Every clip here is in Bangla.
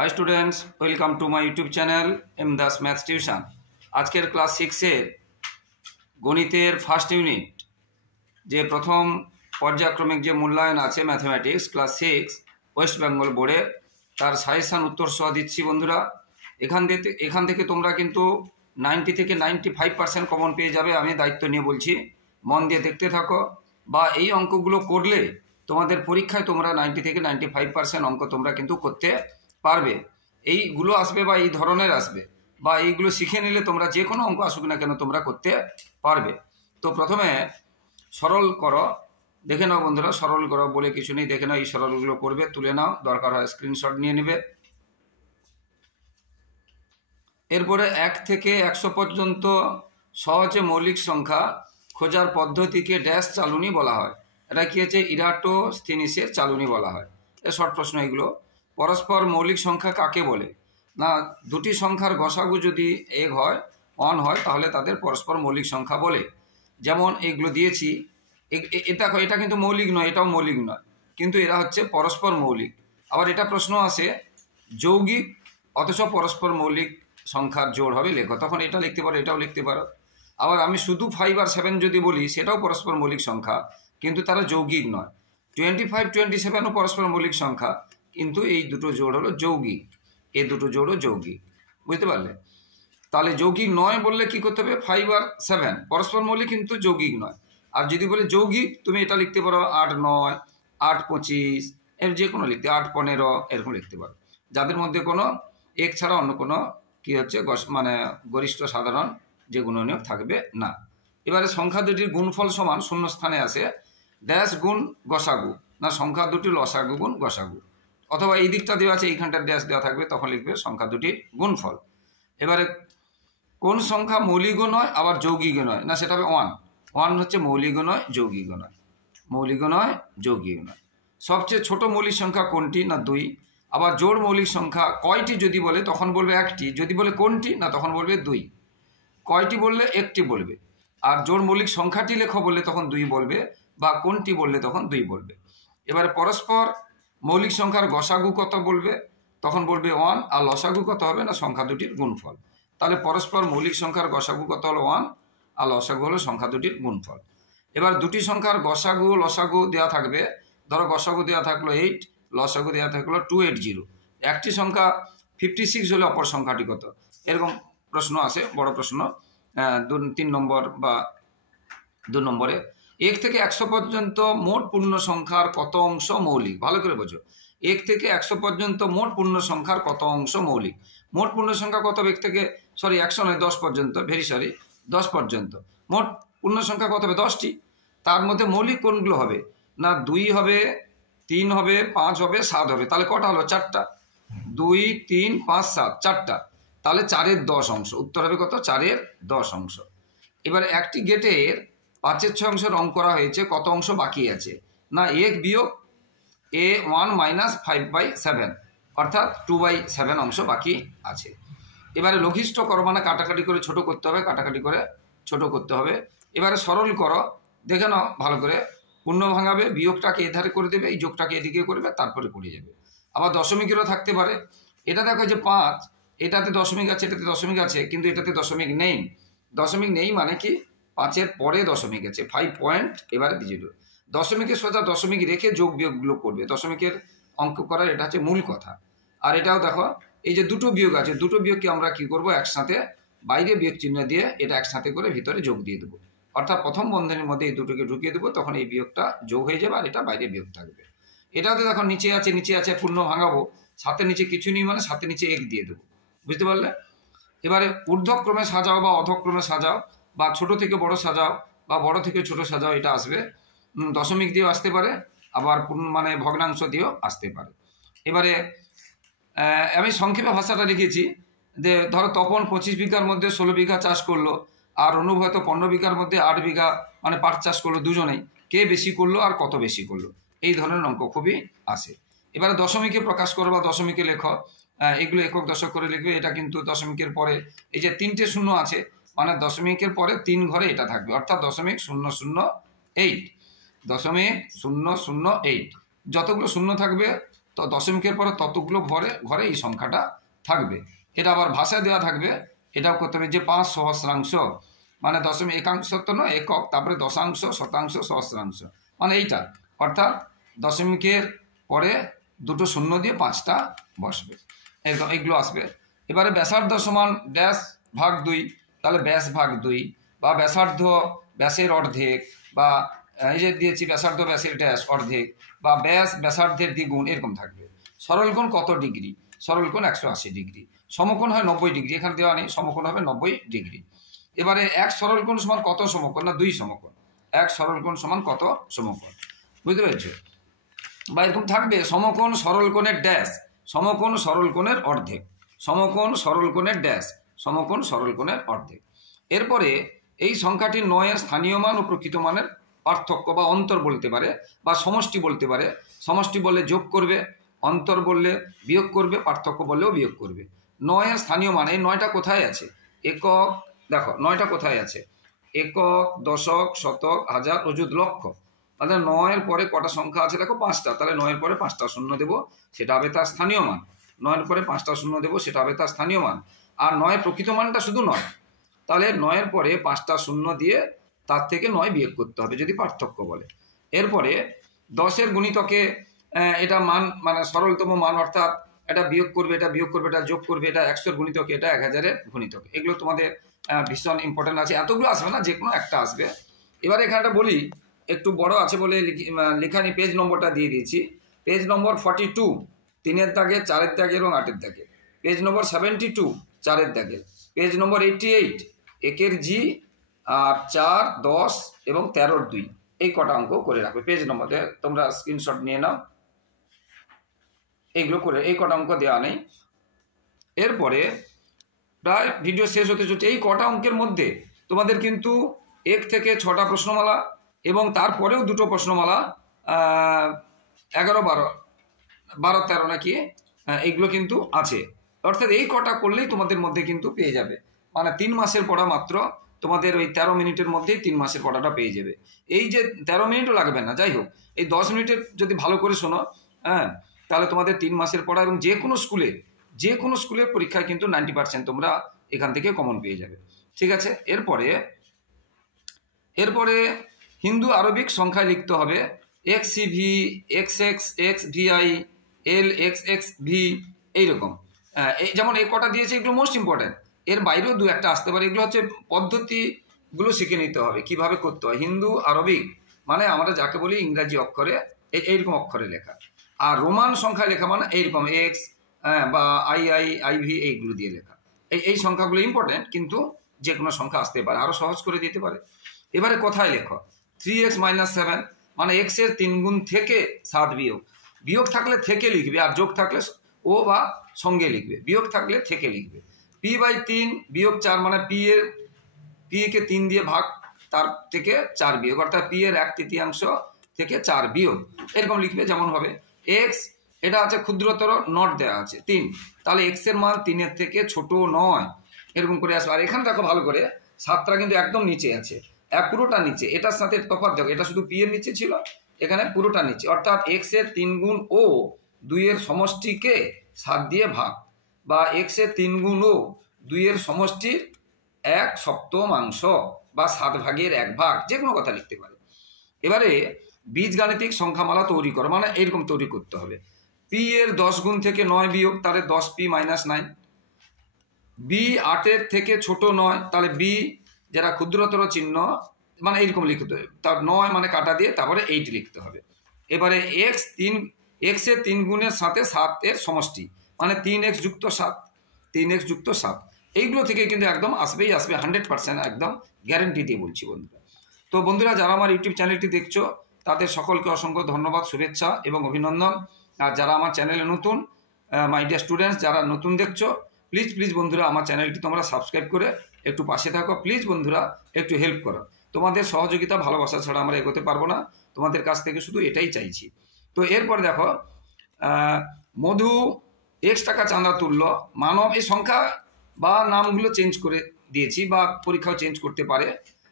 High students welcome to my YouTube channel M Das maths tuition. आजकेर क्लास 6 गणितेर फार्स्ट यूनिट जे प्रथम पर्यायक्रमिक जे मूल्यायन आछे मैथमेटिक्स क्लास 6 वेस्ट बेंगल बोर्डेर तार साजेशन उत्तर सह दिচ্ছি बंधुरा। एखान থেকে তোমরা কিন্তু 90 থেকে 95% कमन পেয়ে যাবে। আমি দায়িত্ব নিয়ে বলছি, মন দিয়ে দেখতে থাকো বা এই অঙ্কগুলো করলে তোমাদের পরীক্ষায় তোমরা 90 থেকে 95% অঙ্ক তোমরা কিন্তু করতে পারবে। এইগুলো আসবে বা এই ধরনের আসবে বা এইগুলো শিখে নিলে তোমরা যে কোনো অঙ্ক আসুক না কেন তোমরা করতে পারবে। তো প্রথমে সরল করো, দেখে নাও বন্ধুরা, সরল করো বলে কিছু নেই, দেখে নাও এই সরলগুলো করবে, তুলে নাও, দরকার হয় স্ক্রিনশট নিয়ে নেবে। এরপরে 1 থেকে 100 পর্যন্ত সহজে মৌলিক সংখ্যা খোঁজার পদ্ধতিকে ড্যাশ চালুনি বলা হয়। এটা কি আছে? ইরাটোস্থিনিসের চালুনি বলা হয়। এ শর্ট প্রশ্ন এগুলো। পরস্পর মৌলিক সংখ্যা কাকে বলে? না, দুটি সংখ্যার গসাগু যদি এক হয় 1 হয় তাহলে তাদের পরস্পর মৌলিক সংখ্যা বলে। যেমন এগুলো দিয়েছি, এটা কিন্তু মৌলিক নয়, এটাও মৌলিক নয়, কিন্তু এরা হচ্ছে পরস্পর মৌলিক। আবার এটা প্রশ্ন আসে যৌগিক অথচ পরস্পর মৌলিক সংখ্যার জোড় হবে লেখো, তখন এটা লিখতে পারো, এটাও লিখতে পারো। আবার আমি শুধু 5 আর 7 যদি বলি সেটাও পরস্পর মৌলিক সংখ্যা, কিন্তু তারা যৌগিক নয়। 25, 27ও পরস্পর মৌলিক সংখ্যা, কিন্তু এই দুটো জোড় হলো যৌগিক, এই দুটো জোড়ও যৌগিক। বুঝতে পারলে? তাহলে যৌগিক নয় বললে কি করতে হবে? 5 আর 7 পরস্পর মৌলিক কিন্তু যৌগিক নয়। আর যদি বলে যৌগিক, তুমি এটা লিখতে পারো 8, 9, 8, 25, এর যে কোনো লিখতে, 8, 15 এরকম লিখতে পারো, যাদের মধ্যে কোনো এক ছাড়া অন্য কোনো কি হচ্ছে মানে গরিষ্ঠ সাধারণ যে গুণনীয়ক থাকবে না। এবারে সংখ্যা দুটির গুণফল সমান শূন্য স্থানে আসে ড্যাশ গুণ গসাগু, না সংখ্যা দুটির লসাগু গুণ গসাগু, অথবা এই দিকটা দেওয়া আছে এইখানটা ড্যাশ দেওয়া থাকবে, তখন লিখবে সংখ্যা দুটির গুণফল। এবারে কোন সংখ্যা মৌলিকও নয় আবার যৌগিকও নয়? না, সেটা হবে 1 হচ্ছে মৌলিকও নয় যৌগিকও নয়, মৌলিকও নয় যৌগিকও নয়। সবচেয়ে ছোট মৌলিক সংখ্যা কোনটি? না 2। আবার জোড় মৌলিক সংখ্যা কয়টি যদি বলে তখন বলবে 1টি, যদি বলে কোনটি, না তখন বলবে 2। কয়টি বললে 1টি বলবে, আর জোড় মৌলিক সংখ্যাটি লেখো বললে তখন 2 বলবে, বা কোনটি বললে তখন 2 বলবে। এবারে পরস্পর মৌলিক সংখ্যার গসাগু কত বলবে, তখন বলবে 1, আর লসাগু কত হবে? না সংখ্যা দুটির গুণফল। তাহলে পরস্পর মৌলিক সংখ্যার গসাগু কত হলো? 1, আর লসাগু হলো সংখ্যা দুটির গুণফল। এবার দুটি সংখ্যার গসাগু লসাগু দেওয়া থাকবে, ধরো গসাগু দেওয়া থাকলো 8, লসাগু দেওয়া থাকলো 280। একটি সংখ্যা 56 হলে অপর সংখ্যাটি কত? এরকম প্রশ্ন আসে, বড় প্রশ্ন। 3 নম্বর বা 2 নম্বরে 1 থেকে 100 পর্যন্ত মোট পূর্ণ সংখ্যার কত অংশ মৌলিক? ভালো করে বোঝো, 1 থেকে 100 পর্যন্ত মোট পূর্ণ সংখ্যার কত অংশ মৌলিক? মোট পূর্ণ সংখ্যা কত? 1 থেকে 100 নয়, 10 পর্যন্ত, 10 পর্যন্ত মোট পূর্ণ সংখ্যা কত হবে? 10টি। তার মধ্যে মৌলিক কোনগুলো হবে? না 2 হবে, 3 হবে, 5 হবে, 7 হবে। তাহলে কটা হলো? 4টা। 2, 3, 5, 7, 4টা। তাহলে 4-এর 10 অংশ। উত্তর হবে কত? 4-এর 10 অংশ। এবার একটি গেটের 5/6 অংশ রং করা হয়েছে, কত অংশ বাকি আছে? না 1 বিয়োগ A1 মাইনাস 5/7, অর্থাৎ 2/7 অংশ বাকি আছে। এবারে লঘিষ্ঠ করো, মানে কাটাকাটি করে ছোট করতে হবে, কাটাকাটি করে ছোট করতে হবে। এবারে সরল করো, দেখে নাও ভালো করে। পূর্ণ ভাঙাবে, বিয়োগটাকে এধারে করে দেবে, এই যোগটাকে এদিকে করবে, তারপরে করে যাবে। আবার দশমিকেরও থাকতে পারে। এটা দেখো যে 5, এটাতে দশমিক আছে, এটাতে দশমিক আছে, কিন্তু এটাতে দশমিক নেই। দশমিক নেই মানে কি? 5-এর পরে দশমিক আছে, 5 পয়েন্ট। এবারে দিয়ে দেবে দশমিকের সোজা দশমিক রেখে যোগ বিয়োগগুলো করবে। দশমিকের অঙ্ক করার এটা হচ্ছে মূল কথা। আর এটাও দেখো, এই যে দুটো বিয়োগ আছে, দুটো বিয়োগকে আমরা কি করব? একসাথে বাইরে বিয়োগ চিহ্ন দিয়ে এটা একসাথে করে ভিতরে যোগ দিয়ে দেবো, অর্থাৎ প্রথম বন্ধনীর মধ্যে এই দুটোকে ঢুকিয়ে দেবো, তখন এই বিয়োগটা যোগ হয়ে যাবে আর এটা বাইরে বিয়োগ থাকবে। এটাতে দেখো নিচে আছে, নিচে আছে, পূর্ণ ভাঙাবো, 7-এর নিচে কিছু নেই মানে 7-এর নিচে 1 দিয়ে দেবো। বুঝতে পারলে? এবারে ঊর্ধ্বক্রমে সাজাও বা অধক্রমে সাজাও, বা ছোট থেকে বড় সাজাও বা বড় থেকে ছোট সাজাও, এটা আসবে। দশমিক দিয়েও আসতে পারে, আবার মানে ভগ্নাংশ দিয়েও আসতে পারে। এবারে আমি সংক্ষেপে ভাষাটা লিখেছি যে ধরো তপন 25 বিঘার মধ্যে 16 বিঘা চাষ করলো, আর অনুভ হয়তো 15 বিঘার মধ্যে 8 বিঘা মানে পাট চাষ করলো। দুজনেই কে বেশি করলো আর কত বেশি করলো? এই ধরনের অঙ্ক খুবই আসে। এবারে দশমিকে প্রকাশ করো বা দশমিকে লেখো, এগুলো একক দশক করে লিখবে। এটা কিন্তু দশমিকের পরে এই যে 3টে শূন্য আছে, মানে দশমিকের পরে 3 ঘরে এটা থাকবে, অর্থাৎ 0.008, 0.008। যতগুলো শূন্য থাকবে তো দশমিকের পরে ততগুলো ঘরে এই সংখ্যাটা থাকবে। এটা আবার ভাষায় দেওয়া থাকবে, এটাও করতে হবে যে 5 সহস্রাংশ, মানে দশমিক একাংশ তো নয়, একক, তারপরে দশাংশ, শতাংশ, সহস্রাংশ, মানে এইটা, অর্থাৎ দশমিকের পরে দুটো শূন্য দিয়ে 5টা বসবে, একদম এইগুলো আসবে। এবারে ব্যাসার্ধ সমান ড্যাশ ভাগ 2, তাহলে ব্যাস ভাগ 2, বা ব্যাসার্ধ ব্যাসের অর্ধেক, বা এই যে দিয়েছি ব্যাসার্ধ ব্যাসের ড্যাশ অর্ধেক, বা ব্যাস ব্যাসার্ধের দ্বিগুণ, এরকম থাকবে। সরলকোণ কত ডিগ্রি? সরলকোণ 180 ডিগ্রি। সমকোণ হয় 90 ডিগ্রি, এখানে দেওয়া নেই, সমকোণ হবে 90 ডিগ্রি। এবারে এক সরলকোণ সমান কত সমকোণ? না 2 সমকোণ। এক সরলকোণ সমান কত সমকোণ, বুঝতে পেরেছো? বা এরকম থাকবে সমকোণ সরলকোণের ড্যাশ, সমকোণ সরলকোণের অর্ধেক, সমকোণ সরলকোণের ড্যাশ, সমকোণ সরলকোণের অর্ধেক। এরপরে এই সংখ্যাটির 9-এর স্থানীয় মান ও প্রকৃত মানের পার্থক্য বা অন্তর বলতে পারে, বা সমষ্টি বলতে পারে। সমষ্টি বললে যোগ করবে, অন্তর বললে বিয়োগ করবে, পার্থক্য বললেও বিয়োগ করবে। 9-এর স্থানীয় মান, এই 9টা কোথায় আছে? একক, দেখো 9টা কোথায় আছে? একক, দশক, শতক, হাজার, অযুত, লক্ষ। তাহলে 9-এর পরে কটা সংখ্যা আছে? দেখো 5টা, তাহলে 9-এর পরে 5টা শূন্য দেবো, সেটা হবে তার স্থানীয় মান। 9-এর পরে 5টা শূন্য দেবো, সেটা হবে তার স্থানীয় মান। আর 9-এর প্রকৃত মানটা শুধু 9, তাহলে 9-এর পরে 5টা শূন্য দিয়ে তার থেকে 9 বিয়োগ করতে হবে যদি পার্থক্য বলে। এরপরে 10-এর গুণিতকে এটা মান, মানে সরলতম মান, অর্থাৎ এটা বিয়োগ করবে, এটা বিয়োগ করবে, এটা যোগ করবে, এটা 100-এর গুণিতকে, এটা 1000-এর গুণিতক। এগুলো তোমাদের ভীষণ ইম্পর্টেন্ট আছে, এতগুলো আসবে না, যে কোনো একটা আসবে। এবারে এখানটা বলি, একটু বড় আছে বলে লেখানি, পেজ নম্বরটা দিয়ে দিয়েছি। পেজ নম্বর 42, 3-এর দাগে, 4-এর দাগে এবং 8-এর দাগে। পেজ নম্বর 72, 4-এর দাগে। পেজ নম্বর 88, 1-এর জি, আর 4, 10 এবং 13-র 2, এই কটা অঙ্ক করে রাখবে পেজ নম্বরে, তোমরা স্ক্রিনশট নিয়ে নাও। এইগুলো করে, এই কটা অঙ্ক দেওয়া নেই। এরপরে প্রায় ভিডিও শেষ হতে চলছে। এই কটা অঙ্কের মধ্যে তোমাদের কিন্তু 1 থেকে 6টা প্রশ্নমালা এবং তারপরেও 2টো প্রশ্নমালা, 11, 12, 13 নাকি, এইগুলো কিন্তু আছে। অর্থাৎ এই কটা করলেই তোমাদের মধ্যে কিন্তু পেয়ে যাবে, মানে 3 মাসের পড়া মাত্র তোমাদের ওই 13 মিনিটের মধ্যেই 3 মাসের পড়াটা পেয়ে যাবে। এই যে 13 মিনিটও লাগবে না, যাই হোক এই 10 মিনিটের যদি ভালো করে শোনো, হ্যাঁ, তাহলে তোমাদের 3 মাসের পড়া, এবং যে কোনো স্কুলের পরীক্ষায় কিন্তু 90% তোমরা এখান থেকে কমন পেয়ে যাবে, ঠিক আছে। এরপরে হিন্দু আরবিক সংখ্যায় লিখতে হবে XCV, XX, XVI, L, XXV, এইরকম। এই যেমন এই কটা দিয়েছে, এগুলো মোস্ট ইম্পর্টেন্ট। এর বাইরেও 2-একটা আসতে পারে, এগুলো হচ্ছে পদ্ধতিগুলো শিখে নিতে হবে কিভাবে করতে হয়। হিন্দু আরবিক মানে আমরা যাকে বলি ইংরাজি অক্ষরে, এইরকম অক্ষরে লেখা। আর রোমান সংখ্যায় লেখা মানে এইরকম X, বা II, IV, এইগুলো দিয়ে লেখা। এই সংখ্যাগুলো ইম্পর্টেন্ট, কিন্তু যে কোনো সংখ্যা আসতে পারে, আরও সহজ করে দিতে পারে। এবারে কোথায় লেখো? 3x - 7, মানে x-এর 3 গুণ থেকে 7 বিয়োগ থাকলে থেকে লিখবে, আর যোগ থাকলে ও বা সঙ্গে লিখবে, বিয়োগ থাকলে থেকে লিখবে। p/3 - 4, মানে p-কে 3 দিয়ে ভাগ, তার থেকে 4 বিয়োগ, অর্থাৎ p-এর 1/3 থেকে 4 বিয়োগ, এরকম লিখবে। যেমন হবে x, এটা আছে ক্ষুদ্রতর, নট দেওয়া আছে 3, তাহলে x-এর মান 3-এর থেকে ছোট নয়, এরকম করে আসবে। আর এখানে দেখো ভালো করে, 7টা কিন্তু একদম নিচে আছে, পুরোটা নিচে। এটার সাথে তফাৎ দেখো, এটা শুধু p-এর নিচে ছিল, এখানে পুরোটা নিচে, অর্থাৎ x-এর 3 গুণ ও 2-এর সমষ্টিকে 7 দিয়ে ভাগ, বা x-এর 3 গুণ ও 2-এর সমষ্টির 1/7 বা 7 ভাগের 1 ভাগ, যে কোনো কথা লিখতে পারে। এবারে বীজগাণিতিক সংখ্যামালা তৈরি করো, মানে এইরকম তৈরি করতে হবে। p-এর 10 গুণ থেকে 9 বিয়োগ, তাহলে 10p - 9। b 8-এর থেকে ছোট 9, তাহলে b যারা ক্ষুদ্রতর চিহ্ন, মানে এইরকম লিখতে হবে। তার 9 মানে কাটা দিয়ে তারপরে 8 লিখতে হবে। এবারে x-এর 3 গুণের সাথে 7-এর সমষ্টি, মানে 3x যুক্ত 7, 3x যুক্ত 7, এইগুলো থেকে কিন্তু একদম আসবে 100%, একদম গ্যারেন্টি দিয়ে বলছি বন্ধুরা। তো বন্ধুরা, যারা আমার ইউটিউব চ্যানেলটি দেখছো তাদের সকলকে অসংখ্য ধন্যবাদ, শুভেচ্ছা এবং অভিনন্দন। আর যারা আমার চ্যানেলে নতুন, মাই ডিয়ার স্টুডেন্টস, যারা নতুন দেখছো, প্লিজ বন্ধুরা আমার চ্যানেলটি তোমরা সাবস্ক্রাইব করে একটু পাশে থাকো। প্লিজ বন্ধুরা একটু হেল্প করো, তোমাদের সহযোগিতা ভালোবাসা ছাড়া আমরা এগোতে পারবো না, তোমাদের কাছ থেকে শুধু এটাই চাইছি। তো এরপরে দেখো, মধু x টাকা চাঁদা তুলল, মানব, এই সংখ্যা বা নামগুলো চেঞ্জ করে দিয়েছি, বা পরীক্ষাও চেঞ্জ করতে পারে।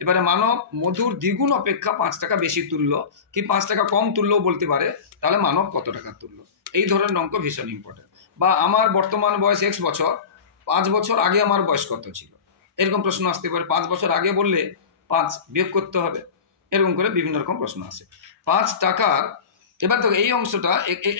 এবারে মানব মধুর দ্বিগুণ অপেক্ষা 5 টাকা বেশি তুললো, কি 5 টাকা কম তুললেও বলতে পারে, তাহলে মানব কত টাকা তুললো, এই ধরনের অঙ্ক ভীষণ ইম্পর্টেন্ট। বা আমার বর্তমান বয়স X বছর, 5 বছর আগে আমার বয়স কত ছিল, এরকম প্রশ্ন আসতে পারে। 5 বছর আগে বললে 5 বিয়োগ করতে হবে, এরকম করে বিভিন্ন রকম প্রশ্ন আসে। 5 টাকার, এবার তো এই অংশটা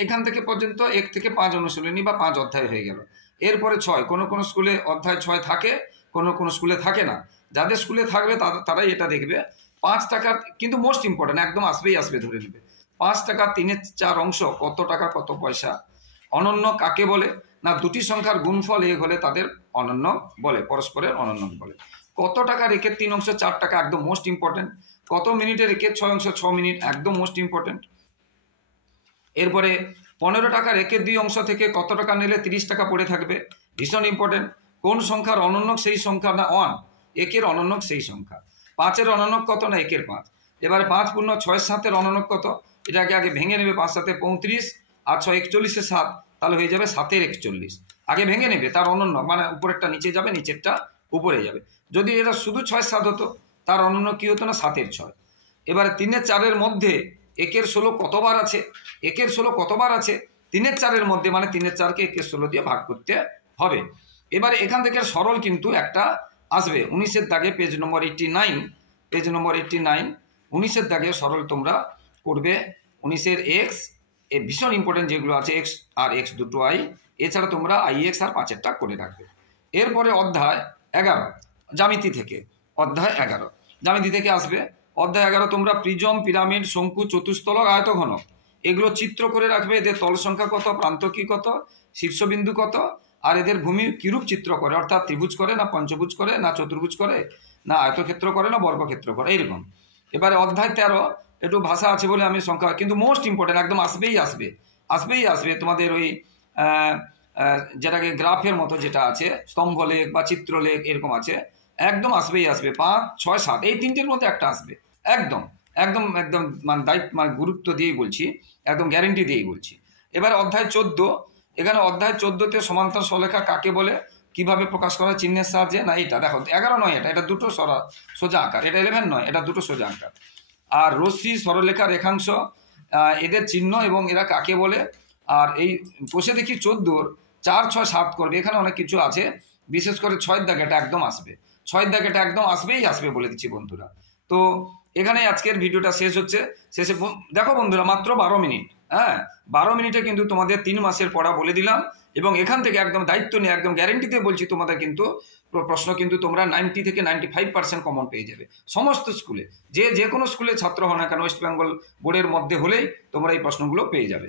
এখান থেকে পর্যন্ত 1 থেকে 5 অনুশীলনী বা 5 অধ্যায় হয়ে গেল। এরপরে 6, কোনো কোনো স্কুলে অধ্যায় 6 থাকে, কোনো কোনো স্কুলে থাকে না। যাদের স্কুলে থাকবে তারাই এটা দেখবে। 5 টাকার কিন্তু মোস্ট ইম্পর্টেন্ট, একদম আসবেই আসবে, ধরে নেবে। 5 টাকা 3/4 অংশ কত টাকা কত পয়সা? অনন্য কাকে বলে? না, দুটি সংখ্যার গুণফল 1 হলে তাদের অনন্য বলে, পরস্পরের অনন্য বলে। কত টাকার 1/3 অংশ 4 টাকা, একদম মোস্ট ইম্পর্টেন্ট। কত মিনিটের 1/6 অংশ 6 মিনিট, একদম মোস্ট ইম্পর্টেন্ট। এরপরে 15 টাকার 1/2 অংশ থেকে কত টাকা নিলে 30 টাকা পড়ে থাকবে, ভীষণ ইম্পর্টেন্ট। কোন সংখ্যার অনন্যক সেই সংখ্যা? না 1, 1-এর অনন্যক সেই সংখ্যা। 5-এর অনন্যক কত? না 1-এর 5। এবারে 5 পূর্ণ 6-7-এর অনন্যক কত? এটাকে আগে ভেঙে নেবে, 5-7 35 আর 6 41-এ 7, তাহলে হয়ে যাবে 7-এর 41। আগে ভেঙে নেবে, তার অনন্য মানে উপরেরটা নিচে যাবে, নিচেরটা উপরে যাবে। যদি এটা শুধু 6-7 হতো, তার অনন্য কি হতো? না 7-এর 6। এবারে 3-4-এর মধ্যে 1-এর 16 কতবার আছে? 1-এর 16 কতবার আছে? 3-4-এর মধ্যে, মানে 3-4-কে 1-এর 16 দিয়ে ভাগ করতে হবে। এবারে এখান থেকে সরল কিন্তু একটা আসবে 19-এর দাগে, পেজ নম্বর 89, পেজ নম্বর 89, 19-এর দাগে সরল তোমরা করবে। 19-এর এক্স, এ ভীষণ ইম্পর্টেন্ট যেগুলো আছে, এক্স আর এক্স দুটো আই, এছাড়া তোমরা IX আর 5-এরটা করে রাখবে। এরপরে অধ্যায় 11 জ্যামিতি থেকে, অধ্যায় 11 জ্যামিতি থেকে আসবে। অধ্যায় 11 তোমরা প্রিজম, পিরামিড, শঙ্কু, চতুস্তলক, আয়তঘনক এগুলো চিত্র করে রাখবে। এদের তল সংখ্যা কত, প্রান্ত কি কত, শীর্ষবিন্দু কত, আর এদের ভূমি কিরূপ চিত্র করে, অর্থাৎ ত্রিভুজ করে না পঞ্চভুজ করে না চতুর্ভুজ করে না আয়তক্ষেত্র করে না বর্গক্ষেত্র করে, এইরকম। এবারে অধ্যায় 13 একটু ভাষা আছে বলে আমি সংখ্যা, কিন্তু মোস্ট ইম্পর্টেন্ট, একদম আসবেই আসবে, আসবেই আসবে। তোমাদের ওই যেটাকে গ্রাফের মতো যেটা আছে, স্তম্ভলেখ বা চিত্রলেখ এরকম আছে, একদম আসবেই আসবে। 5, 6, 7 এই তিনটের মধ্যে একটা আসবে, একদম একদম একদম, মানে দায়িত্ব, মানে গুরুত্ব দিয়েই বলছি, একদম গ্যারেন্টি দিয়েই বলছি। এবার অধ্যায় 14, এখানে অধ্যায় 14-তে সমান্তর সরলরেখা কাকে বলে, কিভাবে প্রকাশ করা চিহ্নের সাহায্যে? না এটা দেখো 11 নয়, এটা দুটো সোজা আঁকার, এটা 11 নয়, এটা দুটো সোজা আঁকার। আর রশ্মি, সরলরেখা, রেখাংশ এদের চিহ্ন এবং এরা কাকে বলে। আর এই বসে দেখি 14-র 4, 6, 7 করবে, এখানে অনেক কিছু আছে, বিশেষ করে 6-এর দাগে এটা একদম আসবে, 6-এর দাগে এটা একদম আসবেই আসবে বলে দিচ্ছি বন্ধুরা। তো এখানে আজকের ভিডিওটা শেষ হচ্ছে। শেষে দেখো বন্ধুরা, মাত্র 12 মিনিট, হ্যাঁ 12 মিনিটে কিন্তু তোমাদের 3 মাসের পড়া বলে দিলাম, এবং এখান থেকে একদম দায়িত্ব নিয়ে একদম গ্যারেন্টিতে বলছি তোমাদের কিন্তু প্রশ্ন কিন্তু তোমরা 90 থেকে 95% কমন পেয়ে যাবে সমস্ত স্কুলে, যে কোনো স্কুলে ছাত্র হও না কেন, ওয়েস্ট বেঙ্গল বোর্ডের মধ্যে হলেই তোমরা এই প্রশ্নগুলো পেয়ে যাবে।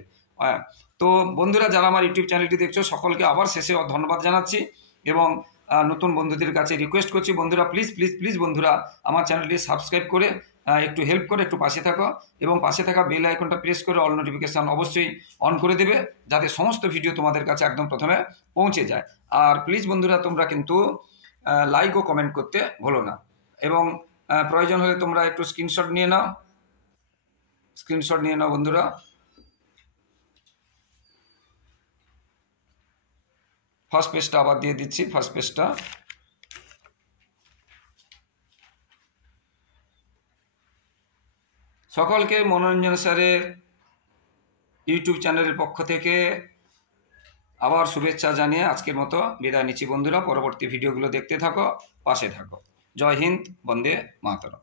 তো বন্ধুরা, যারা আমার ইউটিউব চ্যানেলটি দেখছো সকলকে আবার শেষে ধন্যবাদ জানাচ্ছি, এবং নতুন বন্ধুদের কাছে রিকোয়েস্ট করছি, বন্ধুরা প্লিজ প্লিজ প্লিজ বন্ধুরা আমার চ্যানেলটি সাবস্ক্রাইব করে একটু হেল্প করে একটু পাশে থাকো, এবং পাশে থাকা বেল আইকনটা প্রেস করে অল নোটিফিকেশান অবশ্যই অন করে দেবে, যাতে সমস্ত ভিডিও তোমাদের কাছে একদম প্রথমে পৌঁছে যায়। আর প্লিজ বন্ধুরা, তোমরা কিন্তু লাইক ও কমেন্ট করতে ভুলো না, এবং প্রয়োজন হলে তোমরা একটু স্ক্রিনশট নিয়ে নাও বন্ধুরা। ফার্স্ট পেজটা আবার দিয়ে দিচ্ছি, ফার্স্ট পেজটা। সকলকে মনোরঞ্জন স্যারের ইউটিউব চ্যানেলের পক্ষ থেকে আবার শুভেচ্ছা জানিয়ে আজকের মতো বিদায় নিচ্ছি বন্ধুরা। পরবর্তী ভিডিওগুলো দেখতে থাকো, পাশে থাকো। জয় হিন্দ, বন্দে মাতরম।